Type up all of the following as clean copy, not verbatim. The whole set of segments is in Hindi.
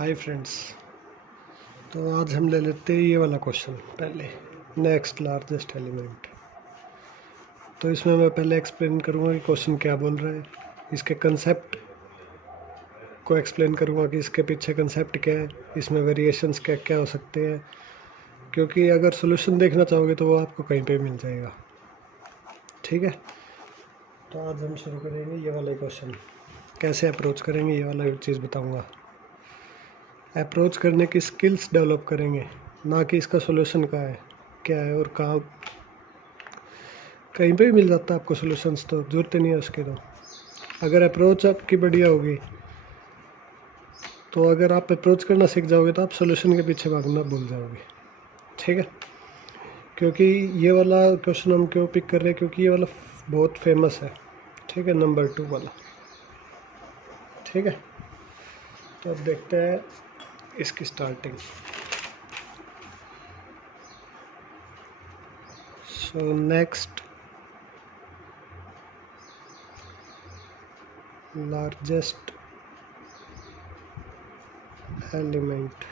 Hi friends. तो आज हम ले लेते हैं ये वाला क्वेश्चन पहले, नेक्स्ट लार्जेस्ट एलिमेंट। तो इसमें मैं पहले एक्सप्लेन करूँगा कि क्वेश्चन क्या बोल रहा है, इसके कंसेप्ट को एक्सप्लेन करूँगा कि इसके पीछे कंसेप्ट क्या है, इसमें वेरिएशंस क्या क्या हो सकते हैं, क्योंकि अगर सोल्यूशन देखना चाहोगे तो वो आपको कहीं पे मिल जाएगा। ठीक है, तो आज हम शुरू करेंगे ये वाला क्वेश्चन। कैसे अप्रोच करेंगे ये वाला चीज़ बताऊँगा। अप्रोच करने की स्किल्स डेवलप करेंगे, ना कि इसका सोल्यूशन कहाँ है, क्या है और कहाँ। कहीं पे भी मिल जाता है आपको सोल्यूशंस, तो ज़रूरत नहीं है उसकी। तो अगर अप्रोच आपकी बढ़िया होगी, तो अगर आप अप्रोच करना सीख जाओगे तो आप सोल्यूशन के पीछे भागना भूल जाओगे। ठीक है, क्योंकि ये वाला क्वेश्चन हम क्यों पिक कर रहे हैं, क्योंकि ये वाला बहुत फेमस है। ठीक है, नंबर 2 वाला। ठीक है, तो अब देखते हैं इसकी starting. So next largest element,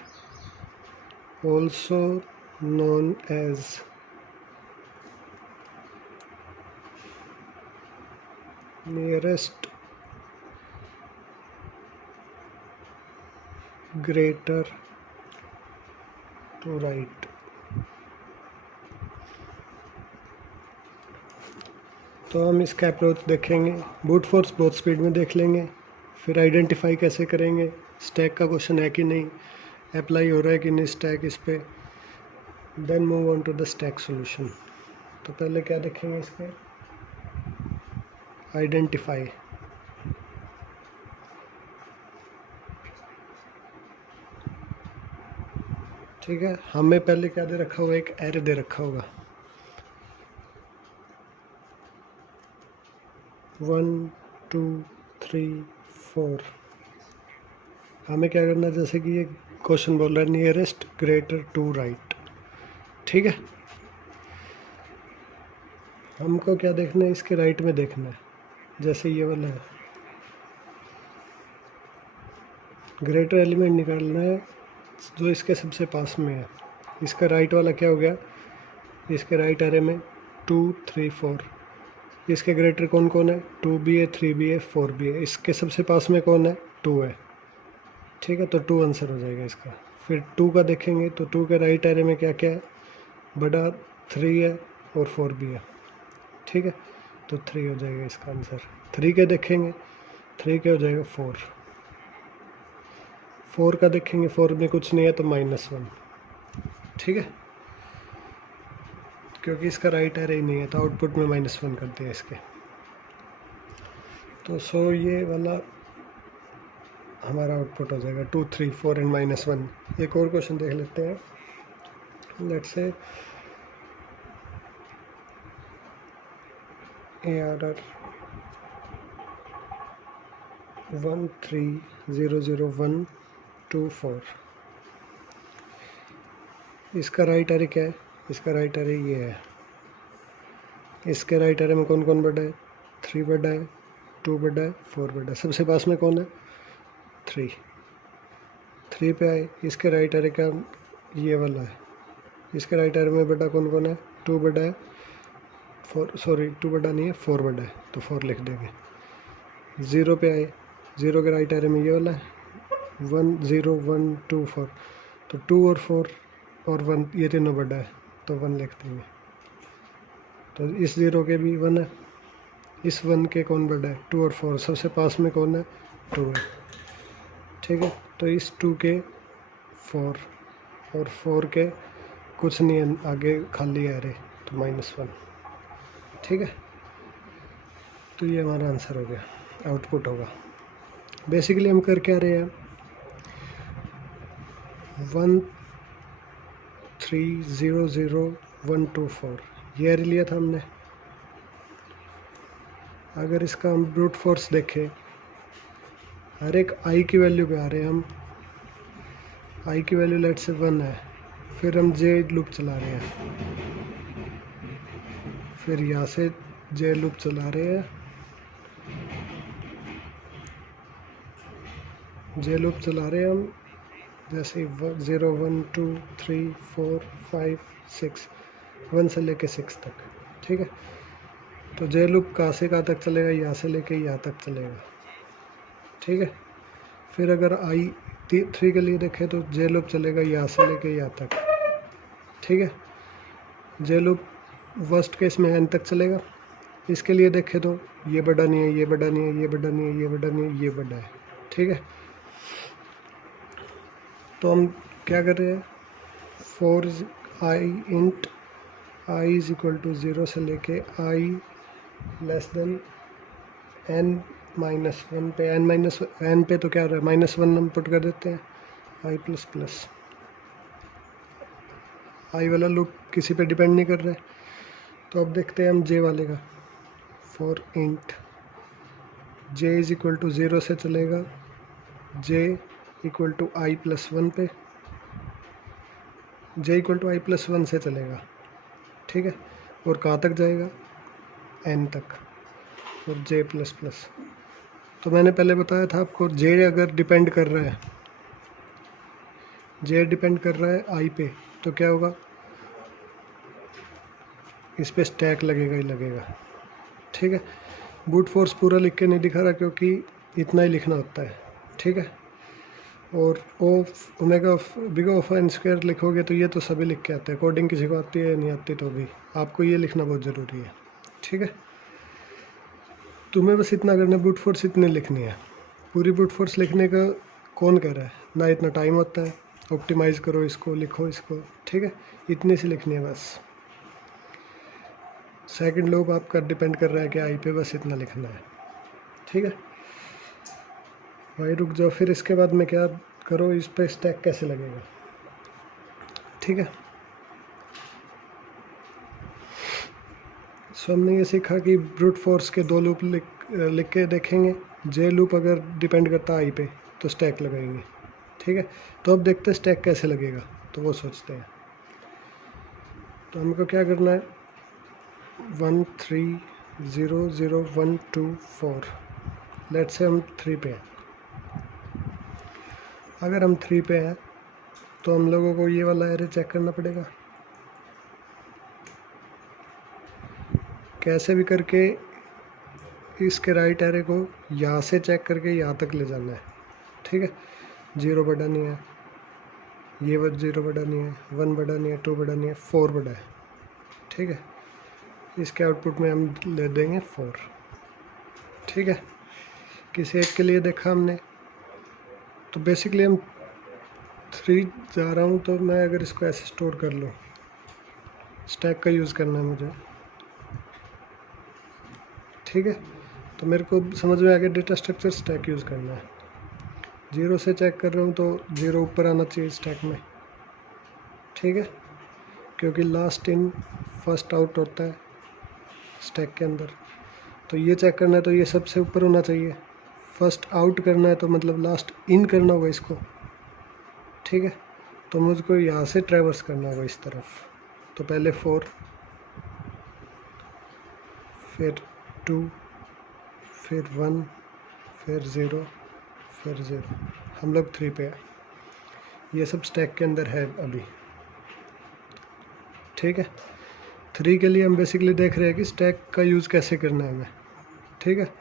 also known as nearest greater to right। तो हम इसका अप्रोच देखेंगे, ब्रूट फोर्स बहुत स्पीड में देख लेंगे, फिर आइडेंटिफाई कैसे करेंगे, स्टैक का क्वेश्चन है कि नहीं, अप्लाई हो रहा है कि नहीं स्टैक इस पे, then move on to the stack solution. तो पहले क्या देखेंगे, इसके आइडेंटिफाई। ठीक है, हमें पहले क्या दे रखा होगा, एक एरे दे रखा होगा 1 2 3 4। हमें क्या करना है, जैसे कि ये क्वेश्चन बोल रहा है नियरेस्ट ग्रेटर टू राइट। ठीक है, हमको क्या देखना है, इसके राइट में देखना है। जैसे ये वाला है, ग्रेटर एलिमेंट निकालना है जो इसके सबसे पास में है। इसका राइट वाला क्या हो गया, इसके राइट एरे में 2 3 4। इसके ग्रेटर कौन कौन है, 2 भी है, 3 भी है, 4 भी है। इसके सबसे पास में कौन है, 2 है। ठीक है, तो 2 आंसर हो जाएगा इसका। फिर 2 का देखेंगे तो 2 के राइट एरे में क्या क्या है, बड़ा 3 है और 4 भी है। ठीक है, तो 3 हो जाएगा इसका आंसर। 3 के देखेंगे, 3 के हो जाएगा 4। 4 का देखेंगे, 4 में कुछ नहीं है तो -1। ठीक है, क्योंकि इसका राइट एरे ही नहीं है तो आउटपुट में -1 कर दिया इसके। तो सो ये वाला हमारा आउटपुट हो जाएगा 2 3 4 एंड -1। एक और क्वेश्चन देख लेते हैं। Let's say ARR 1300124। इसका राइट एरे क्या है, इसका राइट एरे ये है। इसके राइट एरे में कौन कौन बड़ा है, 3 बड़ा है, 2 बड़ा है, 4 बड़ा है। सबसे पास में कौन है, 3। 3 पे आए, इसके राइट एरे का ये वाला है। इसके राइट एरे में बड़ा कौन कौन है, 2 बड़ा है, 4 सॉरी 2 बड़ा नहीं है, 4 बड़ा है, तो 4 लिख देंगे। 0 पे आए, 0 के राइट एरे में ये वाला है 1 0 1 2 4। तो 2 और 4 और 1 ये तीनों बड़ा है, तो 1 लिख देंगे। तो इस 0 के भी 1 है, इस 1 के कौन बड़ा है, 2 और 4। सबसे पास में कौन है, 2 है। ठीक है, तो इस 2 के 4 और 4 के कुछ नहीं है, आगे खाली है रे, तो -1। ठीक है, तो ये हमारा आंसर हो गया, आउटपुट होगा। बेसिकली हम कर क्या रहे हैं, 1300124 ये एरे लिया था हमने। अगर इसका हम ब्रूट फोर्स देखें, हर एक आई की वैल्यू पे आ रहे हैं हम। आई की वैल्यू लेट से 1 है, फिर हम जे लूप चला रहे हैं, फिर यहाँ से जे लूप चला रहे हैं, जे लूप चला रहे हैं हम, जैसे 0 1 2 3 4 5 6, 1 से लेके 6 तक, ठीक है। तो जे लूप कहाँ से कहाँ तक चलेगा, यहाँ से लेके यहाँ तक चलेगा, ठीक है। फिर अगर आई 3 के लिए देखें तो जे लूप चलेगा यहाँ से लेके यहाँ तक, ठीक है। जे लूप वर्स्ट केस में एन तक चलेगा। इसके लिए देखें तो ये बड़ा नहीं है, ये बड़ा नहीं है, ये बड़ा नहीं है, ये बड़ा नहीं है, ये बड़ा है, ठीक है। तो हम क्या कर रहे हैं, 4 आई int I is equal to 0 से लेके आई लेस देन एन माइनस 1 पे, एन माइनस एन पे तो क्या हो रहा है, -1 हम पुट कर देते हैं, आई प्लस प्लस। आई वाला लूप किसी पे डिपेंड नहीं कर रहा है। तो अब देखते हैं हम जे वाले का, for int J is equal to 0 से चलेगा J equal to I plus 1 पे, J equal to I plus 1 से चलेगा, ठीक है। और कहाँ तक जाएगा, एन तक, और जे प्लस प्लस। तो मैंने पहले बताया था आपको, जे अगर डिपेंड कर रहा है, जे डिपेंड कर रहा है आई पे, तो क्या होगा, इस पे स्टैक लगेगा ही लगेगा, ठीक है। बूट फोर्स पूरा लिख के नहीं दिखा रहा क्योंकि इतना ही लिखना होता है, ठीक है। और omega big of N square लिखोगे तो ये तो सभी लिख के आते हैं, कोडिंग किसी को आती है नहीं आती तो भी आपको ये लिखना बहुत ज़रूरी है, ठीक है। तुम्हें बस इतना करना है, बूट फोर्स इतनी लिखनी है। पूरी बूट फोर्स लिखने का कौन कह रहा है, ना इतना टाइम होता है, ऑप्टिमाइज़ करो इसको, लिखो इसको, ठीक है। इतनी सी लिखनी है बस। सेकंड लूप आपका डिपेंड कर रहा है कि आई पे, बस इतना लिखना है, ठीक है भाई। रुक जाओ, फिर इसके बाद में क्या करो, इस पे स्टैक कैसे लगेगा, ठीक है। सो हमने ये सीखा कि ब्रूट फोर्स के 2 लूप लिख के देखेंगे। जे लूप अगर डिपेंड करता है आई पे तो स्टैक लगाएंगे, ठीक है। तो अब देखते हैं स्टैक कैसे लगेगा, तो वो सोचते हैं। तो हमको क्या करना है, 1 3 0 0 1 2 4, लेट से हम 3 पे हैं। अगर हम 3 पे हैं तो हम लोगों को ये वाला एरे चेक करना पड़ेगा, कैसे भी करके इसके राइट एरे को यहाँ से चेक करके यहाँ तक ले जाना है, ठीक है। 0 बड़ा नहीं है, ये 0 बड़ा नहीं है, 1 बड़ा नहीं है, 2 बड़ा नहीं है, 4 बड़ा है, ठीक है। इसके आउटपुट में हम ले देंगे 4, ठीक है। किसी एक के लिए देखा हमने, तो बेसिकली हम 3 जा रहा हूँ, तो मैं अगर इसको ऐसे स्टोर कर लूँ, स्टैक का यूज़ करना है मुझे, ठीक है। तो मेरे को समझ में आ गया, डेटा स्ट्रक्चर स्टैक यूज़ करना है। 0 से चेक कर रहा हूँ तो 0 ऊपर आना चाहिए स्टैक में, ठीक है, क्योंकि लास्ट इन फर्स्ट आउट होता है स्टैक के अंदर। तो ये चेक करना है तो ये सबसे ऊपर होना चाहिए। फर्स्ट आउट करना है तो मतलब लास्ट इन करना होगा इसको, ठीक है। तो मुझको यहाँ से ट्रैवर्स करना होगा इस तरफ। तो पहले 4, फिर 2, फिर 1, फिर 0, फिर 0। हम लोग 3 पे हैं, ये सब स्टैक के अंदर है अभी, ठीक है। 3 के लिए हम बेसिकली देख रहे हैं कि स्टैक का यूज़ कैसे करना है हमें, ठीक है।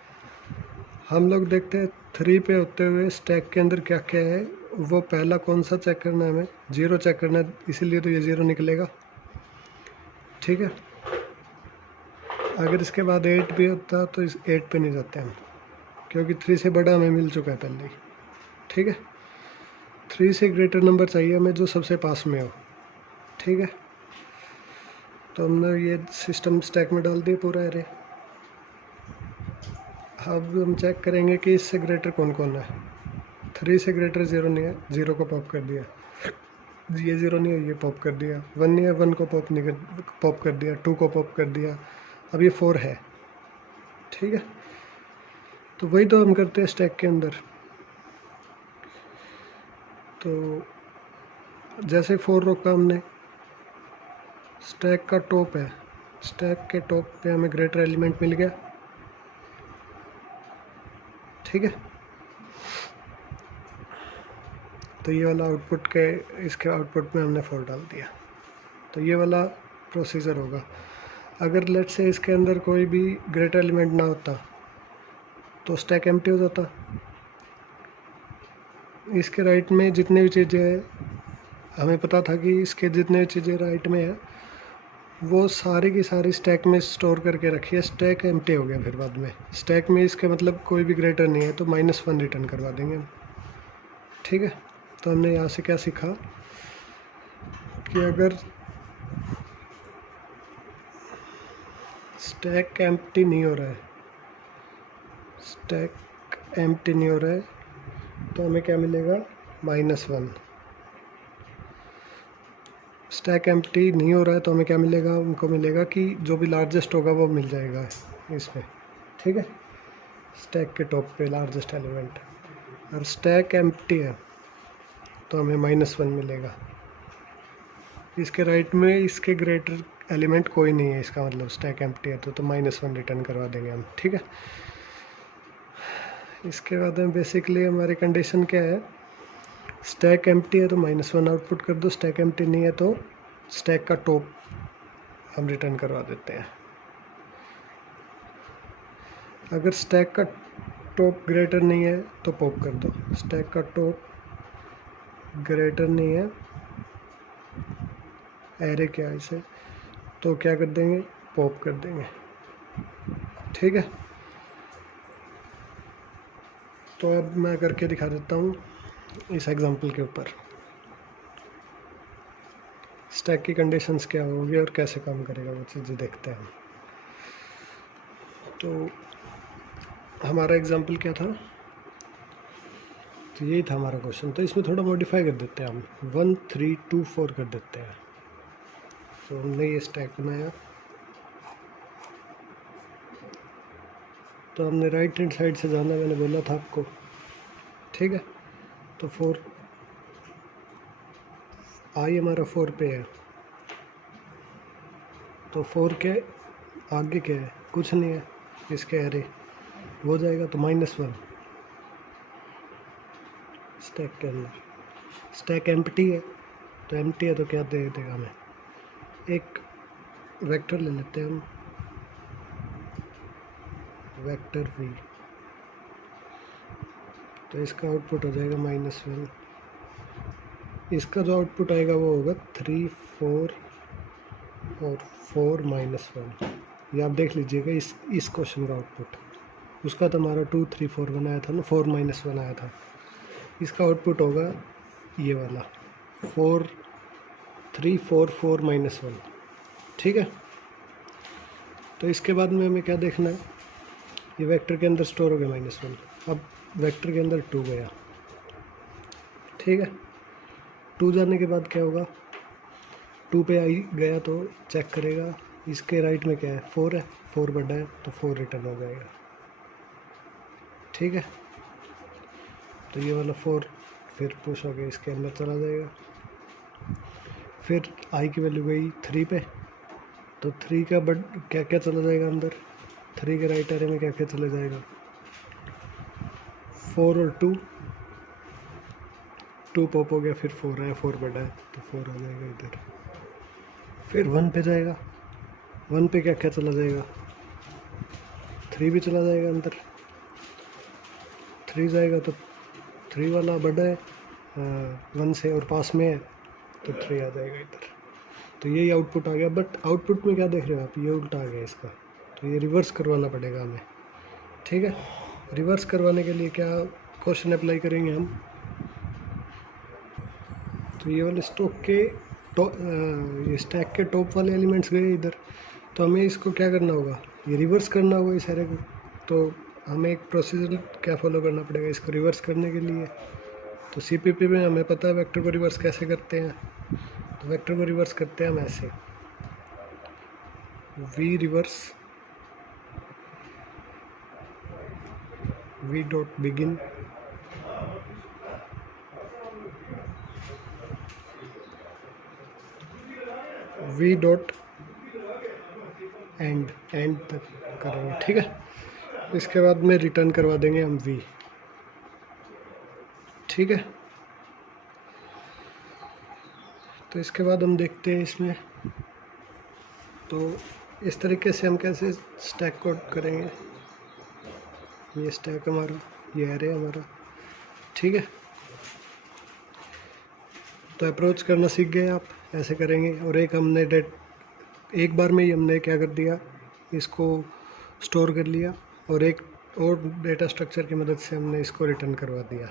हम लोग देखते हैं 3 पे होते हुए स्टैक के अंदर क्या क्या है। वो पहला कौन सा चेक करना है हमें, 0 चेक करना है, इसीलिए तो ये 0 निकलेगा, ठीक है। अगर इसके बाद 8 भी होता तो इस 8 पे नहीं जाते हम, क्योंकि 3 से बड़ा हमें मिल चुका है पहले ही, ठीक है। 3 से ग्रेटर नंबर चाहिए हमें जो सबसे पास में हो, ठीक है। तो हमने ये सिस्टम स्टैक में डाल दिया पूरा एरे। अब हम चेक करेंगे कि इससे ग्रेटर कौन कौन है। 3 से ग्रेटर 0 नहीं है, 0 को पॉप कर दिया, ये 0 नहीं है, ये पॉप कर दिया। 1 नहीं है, 1 को पॉप कर दिया, 2 को पॉप कर दिया, अब ये 4 है, ठीक है। तो वही तो हम करते हैं स्टैक के अंदर। तो जैसे 4 रोका हमने, स्टैक का टॉप है, स्टैक के टॉप पे हमें ग्रेटर एलिमेंट मिल गया, ठीक है। तो ये वाला आउटपुट के इसके आउटपुट में हमने 4 डाल दिया। तो ये वाला प्रोसीजर होगा। अगर लेट्स से इसके अंदर कोई भी ग्रेटर एलिमेंट ना होता तो स्टैक एम्प्टी हो जाता। इसके राइट में जितनी भी चीज़ें हैं, हमें पता था कि इसके जितने चीज़ें राइट में है वो सारी की सारी स्टैक में स्टोर करके रखी है। स्टैक एम्प्टी हो गया फिर बाद में। स्टैक में इसके मतलब कोई भी ग्रेटर नहीं है तो -1 रिटर्न करवा देंगे हम। ठीक है, तो हमने यहाँ से क्या सीखा कि अगर स्टैक एम्प्टी नहीं हो रहा है, स्टैक एम्प्टी नहीं हो रहा है तो हमें क्या मिलेगा, -1। स्टैक एम्प्टी नहीं हो रहा है तो हमें क्या मिलेगा, उनको मिलेगा कि जो भी लार्जेस्ट होगा वो मिल जाएगा इसमें। ठीक है, स्टैक के टॉप पे लार्जेस्ट एलिमेंट। और स्टैक एम्प्टी है तो हमें -1 मिलेगा। इसके राइट में इसके ग्रेटर एलिमेंट कोई नहीं है, इसका मतलब स्टैक एम्प्टी है तो -1 रिटर्न करवा देंगे हम। ठीक है, इसके बाद में बेसिकली हमारी कंडीशन क्या है, स्टैक एम्प्टी है तो -1 आउटपुट कर दो, स्टैक एम्प्टी नहीं है तो स्टैक का टॉप हम रिटर्न करवा देते हैं। अगर स्टैक का टॉप ग्रेटर नहीं है तो पॉप कर दो। स्टैक का टॉप ग्रेटर नहीं है, एरे क्या है इसे, तो क्या कर देंगे, पॉप कर देंगे। ठीक है, तो अब मैं करके दिखा देता हूँ इस एग्जांपल के ऊपर स्टैक की कंडीशंस क्या होगी और कैसे काम करेगा वो चीज़ें देखते हैं हम। तो हमारा एग्जांपल क्या था, तो यही था हमारा क्वेश्चन। तो इसमें थोड़ा मॉडिफाई कर देते हैं हम, 1 3 2 4 कर देते हैं। तो हमने ये स्टैक बनाया, तो हमने राइट हैंड साइड से जाना, मैंने बोला था आपको। ठीक है, तो 4 आई हमारा 4 पे है, तो 4 के आगे क्या है, कुछ नहीं है, इसके एरे हो जाएगा तो -1 स्टैक के अंदर। स्टैक एम्प्टी है तो एम्प्टी है तो क्या दे देगा हमें, एक वेक्टर ले लेते हैं हम, वेक्टर v, तो इसका आउटपुट हो जाएगा -1। इसका जो आउटपुट आएगा वो होगा 3 4 और 4 -1। ये आप देख लीजिएगा इस क्वेश्चन का आउटपुट। उसका तो हमारा 2 3 4 बनाया था ना, 4 -1 आया था। इसका आउटपुट होगा ये वाला 4 3 4 4 -1। ठीक है, तो इसके बाद में हमें क्या देखना है, ये वेक्टर के अंदर स्टोर हो गया -1। अब वेक्टर के अंदर 2 गया। ठीक है, 2 जाने के बाद क्या होगा, 2 पे आई गया तो चेक करेगा इसके राइट में क्या है, 4 है, 4 बड़ा है तो 4 रिटर्न हो जाएगा। ठीक है, तो ये वाला 4 फिर पुश हो गया, इसके अंदर चला जाएगा। फिर आई की वैल्यू गई 3 पे, तो 3 का क्या क्या चला जाएगा अंदर, 3 के राइट एरे में क्या क्या चला जाएगा, 4 और 2 पॉप हो गया, फिर 4 आया, 4 बड़ा है तो 4 आ जाएगा इधर। फिर 1 पे जाएगा, 1 पे क्या क्या चला जाएगा, 3 भी चला जाएगा अंदर। 3 जाएगा तो 3 वाला बड़ा है 1 से और पास में है तो 3 आ जाएगा इधर। तो यही आउटपुट आ गया। बट आउटपुट में क्या देख रहे हो आप, ये उल्टा आ गया इसका, तो ये रिवर्स करवाना पड़ेगा हमें। ठीक है, रिवर्स करवाने के लिए क्या क्वेश्चन अप्लाई करेंगे हम, तो ये वाले ये स्टैक के टॉप वाले एलिमेंट्स गए इधर, तो हमें इसको क्या करना होगा, ये रिवर्स करना होगा इस एरे को। तो हमें एक प्रोसीजर क्या फॉलो करना पड़ेगा इसको रिवर्स करने के लिए। तो CPP में हमें पता है वेक्टर को रिवर्स कैसे करते हैं। तो वेक्टर को रिवर्स करते हैं हम ऐसे, v reverse v dot begin v dot and तक करेंगे। ठीक है, इसके बाद में रिटर्न करवा देंगे हम v। ठीक है, तो इसके बाद हम देखते हैं इसमें, तो इस तरीके से हम कैसे स्टैक कोड करेंगे। ये स्टैक हमारा, ये एरे हमारा, ठीक है। तो अप्रोच करना सीख गए आप, ऐसे करेंगे। और एक बार में ही हमने क्या कर दिया, इसको स्टोर कर लिया और एक और डेटा स्ट्रक्चर की मदद से हमने इसको रिटर्न करवा दिया,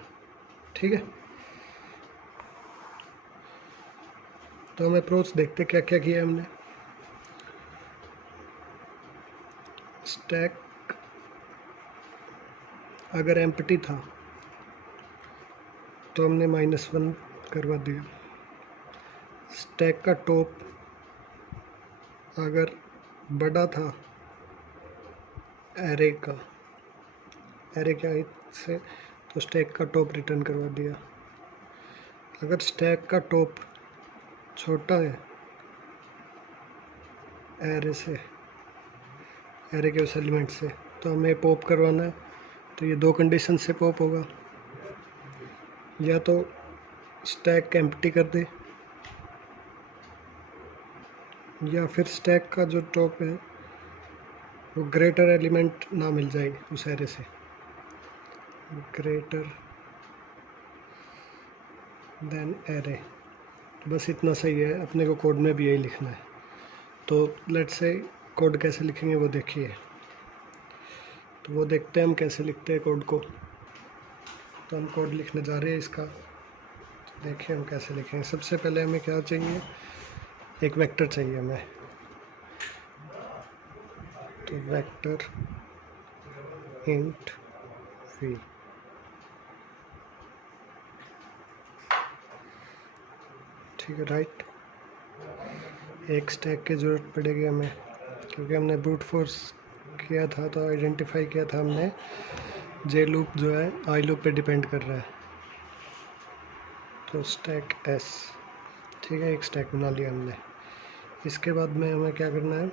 ठीक है। तो हम अप्रोच देखते क्या क्या किया हमने। स्टैक अगर एम्प्टी था तो हमने -1 करवा दिया। स्टैक का टॉप अगर बड़ा था एरे के हाइट से, तो स्टैक का टॉप रिटर्न करवा दिया। अगर स्टैक का टॉप छोटा है एरे के उस एलिमेंट से, तो हमें पॉप करवाना है। तो ये 2 कंडीशन से पॉप होगा, या तो स्टैक एम्प्टी कर दे, या फिर स्टैक का जो टॉप है वो ग्रेटर एलिमेंट ना मिल जाए उस एरे से, ग्रेटर देन एरे। बस इतना सही है, अपने को कोड में भी यही लिखना है। तो लेट्स से कोड कैसे लिखेंगे वो देखिए। तो वो देखते हैं हम कैसे लिखते हैं कोड को। तो हम कोड लिखने जा रहे हैं इसका, तो देखिए हम कैसे लिखेंगे। सबसे पहले हमें क्या चाहिए, एक वेक्टर चाहिए हमें। तो वेक्टर इंट v, ठीक है, राइट। एक स्टैक की ज़रूरत पड़ेगी हमें, क्योंकि हमने ब्रूट फोर्स किया था, तो आइडेंटिफाई किया था हमने जे लूप जो है आई लूप पे डिपेंड कर रहा है। तो स्टैक s, ठीक है, एक स्टैक बना लिया हमने। इसके बाद में हमें क्या करना है,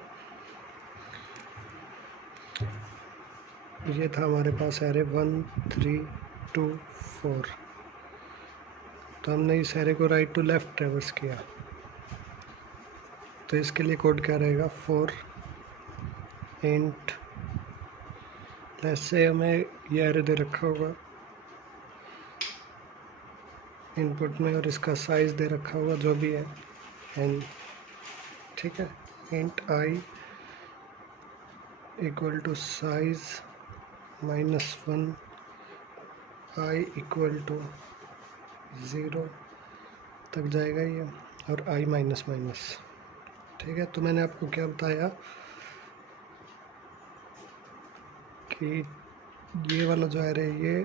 ये था हमारे पास एरे 1 3 2 4। तो हमने इस एरे को राइट टू लेफ्ट ट्रैवर्स किया। तो इसके लिए कोड क्या रहेगा, फॉर इंट, ऐसे हमें ये एरे दे रखा होगा इनपुट में, और इसका साइज़ दे रखा होगा जो भी है n, ठीक है। Int i equal to size -1, i equal to 0 तक जाएगा ये, और i माइनस माइनस, ठीक है। तो मैंने आपको क्या बताया कि ये वाला जो एरे ये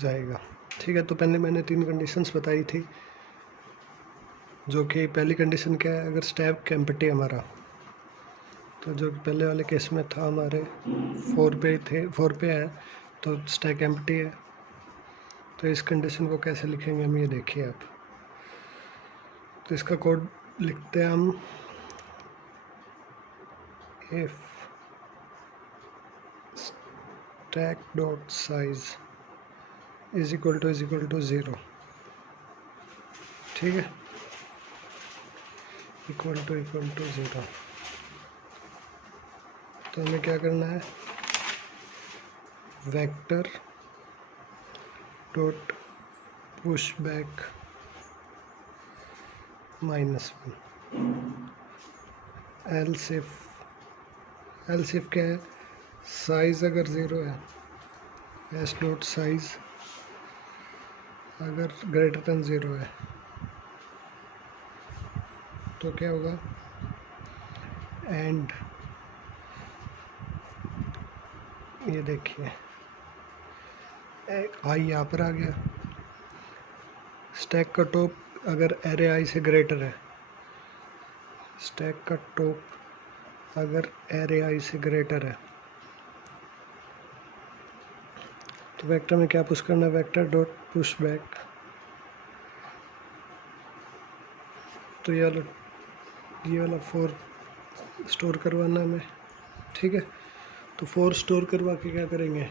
जाएगा, ठीक है। तो पहले मैंने 3 कंडीशंस बताई थी, जो कि पहली कंडीशन क्या है, अगर स्टैक एम्प्टी हमारा, तो जो पहले वाले केस में था हमारे 4 पे है, तो स्टैक एम्प्टी है। तो इस कंडीशन को कैसे लिखेंगे हम, ये देखिए आप। तो इसका कोड लिखते हैं हम, if stack dot size is equal to 0, ठीक है, इक्वल टू 0। तो हमें क्या करना है, vector dot push back -1, else if क्या है, साइज अगर 0 है, एस डॉट साइज अगर ग्रेटर देन 0 है, तो क्या होगा, एंड ये देखिए आई यहाँ पर आ गया। स्टैक का टॉप अगर एरे आई से ग्रेटर है, स्टैक का टॉप अगर एरे आई से ग्रेटर है, तो वेक्टर में क्या पुश करना है, वेक्टर डॉट पुश बैक। तो ये वाला 4 स्टोर करवाना है हमें, ठीक है। तो 4 स्टोर करवा के क्या करेंगे,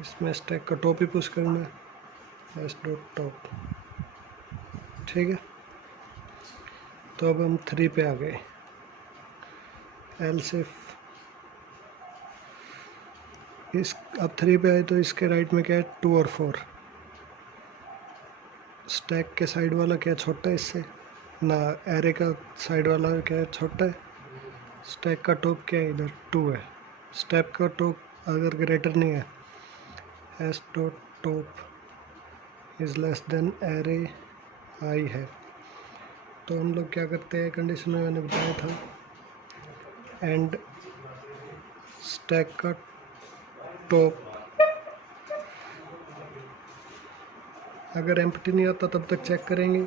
इसमें स्टैक का टॉप ही पुश करना है, एस डॉट टॉप, ठीक है। तो अब हम 3 पे आ गए। एल्स इफ इस अब 3 पे आए तो इसके राइट में क्या है, 2 और 4। स्टैक के साइड वाला क्या छोटा है इससे ना, एरे का साइड वाला क्या है, छोटा है। स्टैक का टॉप क्या है, इधर 2 है। स्टैक का टॉप अगर ग्रेटर नहीं है, S dot top is less than array आई है, तो हम लोग क्या करते हैं, कंडीशन में मैंने बताया था, एंड स्टैक का टॉप अगर एम्प्टी नहीं आता तब तक चेक करेंगे,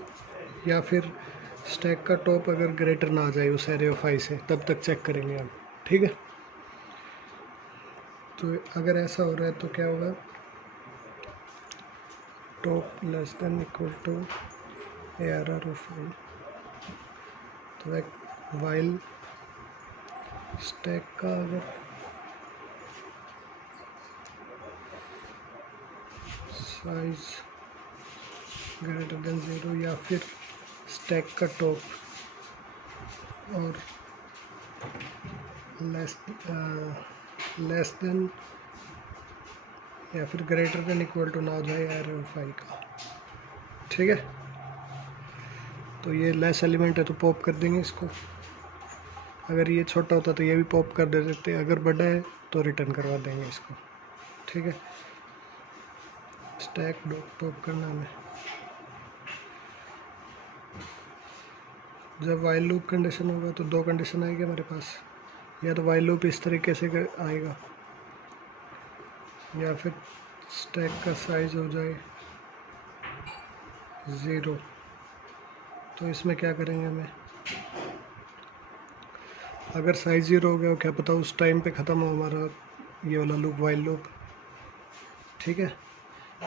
या फिर स्टैक का टॉप अगर ग्रेटर ना आ जाए उस एरे ऑफ आई से तब तक चेक करेंगे हम, ठीक है। तो अगर ऐसा हो रहा है तो क्या होगा, top less than equal to ARR of आई, तो एक वाइल स्टैक का अगर साइज ग्रेटर देन 0 या फिर स्टैक का टॉप और लेस देन या फिर ग्रेटर देन इक्वल टू ना हो जाए एरे ऑफ आई का, ठीक है। तो ये लेस एलिमेंट है तो पॉप कर देंगे इसको, अगर ये छोटा होता तो ये भी पॉप कर देते, अगर बड़ा है तो रिटर्न करवा देंगे इसको, ठीक है। स्टैक डॉट पॉप करना हमें, जब वाइल लूप कंडीशन होगा तो 2 कंडीशन आएगी हमारे पास, या तो वाइल लूप इस तरीके से आएगा, या फिर स्टैक का साइज हो जाए 0। तो इसमें क्या करेंगे हमें, अगर साइज 0 हो गया, क्या पता उस टाइम पे ख़त्म हो हमारा ये वाला लूप, वाइल लूप, ठीक है।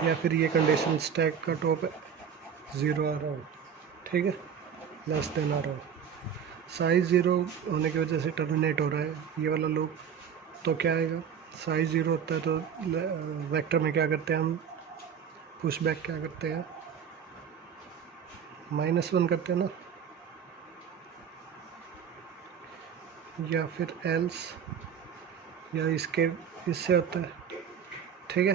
या फिर ये कंडीशन स्टैक का टॉप 0 आ रहा हो, ठीक है, लेस देन आ रहा हो, साइज 0 होने की वजह से टर्मिनेट हो रहा है ये वाला लूप, तो क्या आएगा, साइज 0 होता है तो वेक्टर में क्या करते हैं हम, पुश बैक क्या करते हैं, -1 करते हैं ना, या फिर एल्स या इससे होता है, ठीक है।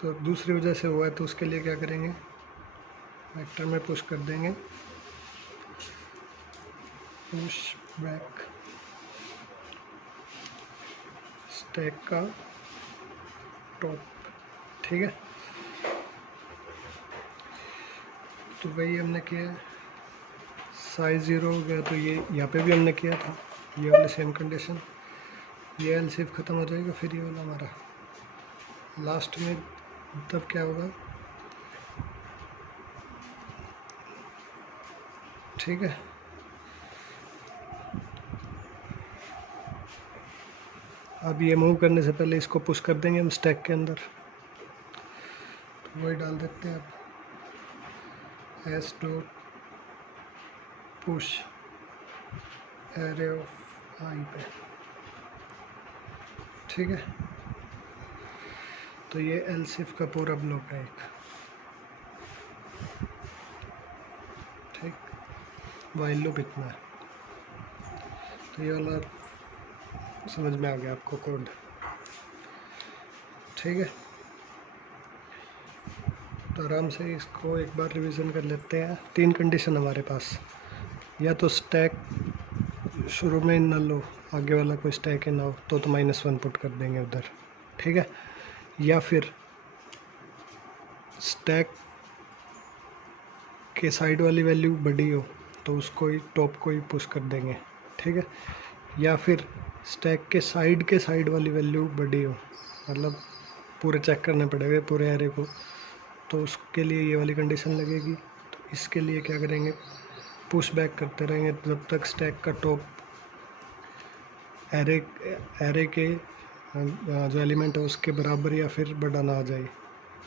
तो दूसरी वजह से हुआ है तो उसके लिए क्या करेंगे, वेक्टर में पुश कर देंगे, पुश बैक स्टैक का टॉप, ठीक है। तो वही हमने किया, साइज 0 हो गया तो ये यहाँ पे भी हमने किया था, ये वाली सेम कंडीशन, ये एल सिर्फ ख़त्म हो जाएगा, फिर ये वाला हमारा लास्ट में तब क्या होगा, ठीक है। अब ये मूव करने से पहले इसको पुश कर देंगे हम स्टैक के अंदर, तो वही डाल देते हैं अब, S dot push array of आई पे, ठीक है। तो ये एल्सिफ का पूरा ब्लॉक है एक, ठीक, वाइल लूप इतना है। तो ये वाला समझ में आ गया आपको कोड, ठीक है। तो आराम से इसको एक बार रिवीजन कर लेते हैं। 3 कंडीशन हमारे पास, या तो स्टैक शुरू में नल हो, आगे वाला कोई स्टैक है ना हो तो -1 पुट कर देंगे उधर, ठीक है। या फिर स्टैक के साइड वाली वैल्यू बड़ी हो तो उसको ही टॉप को ही पुश कर देंगे, ठीक है। या फिर स्टैक के साइड वाली वैल्यू बड़ी हो, मतलब पूरे चेक करने पड़ेगा पूरे एरे को, तो उसके लिए ये वाली कंडीशन लगेगी। तो इसके लिए क्या करेंगे, पुश बैक करते रहेंगे जब तक स्टैक का टॉप एरे के जो एलिमेंट है उसके बराबर या फिर बड़ा ना आ जाए,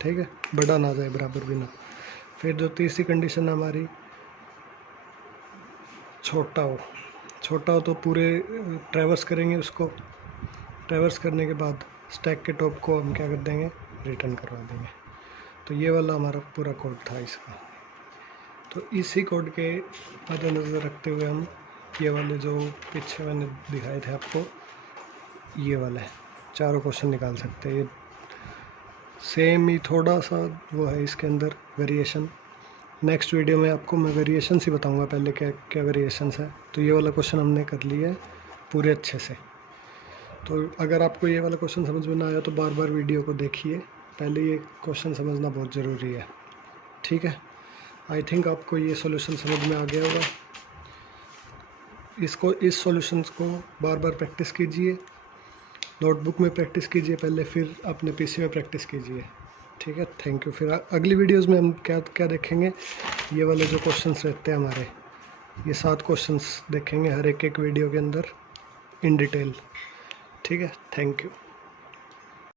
ठीक है, बड़ा ना आ जाए, बराबर भी ना। फिर जो तीसरी कंडीशन हमारी, छोटा हो तो पूरे ट्रैवर्स करेंगे उसको, ट्रैवर्स करने के बाद स्टैक के टॉप को हम क्या कर देंगे, रिटर्न करवा देंगे। तो ये वाला हमारा पूरा कोड था इसका। तो इसी कोड के मद्देनज़र रखते हुए हम ये वाले जो पीछे मैंने दिखाए थे आपको, ये वाले चारों क्वेश्चन निकाल सकते हैं। ये सेम ही थोड़ा सा वो है इसके अंदर वेरिएशन। नेक्स्ट वीडियो में आपको मैं वेरिएशन ही बताऊंगा पहले क्या क्या वेरिएशंस है। तो ये वाला क्वेश्चन हमने कर लिया है पूरे अच्छे से। तो अगर आपको ये वाला क्वेश्चन समझ में ना आया तो बार बार वीडियो को देखिए, पहले ये क्वेश्चन समझना बहुत ज़रूरी है। ठीक है, आई थिंक आपको ये सॉल्यूशन समझ में आ गया होगा। इस सॉल्यूशंस को बार बार प्रैक्टिस कीजिए, नोटबुक में प्रैक्टिस कीजिए पहले, फिर अपने पीसी में प्रैक्टिस कीजिए। ठीक है, थैंक यू। फिर अगली वीडियोस में हम क्या क्या देखेंगे, ये वाले जो क्वेश्चंस रहते हैं हमारे, ये 7 क्वेश्चंस देखेंगे हर एक वीडियो के अंदर इन डिटेल। ठीक है, थैंक यू।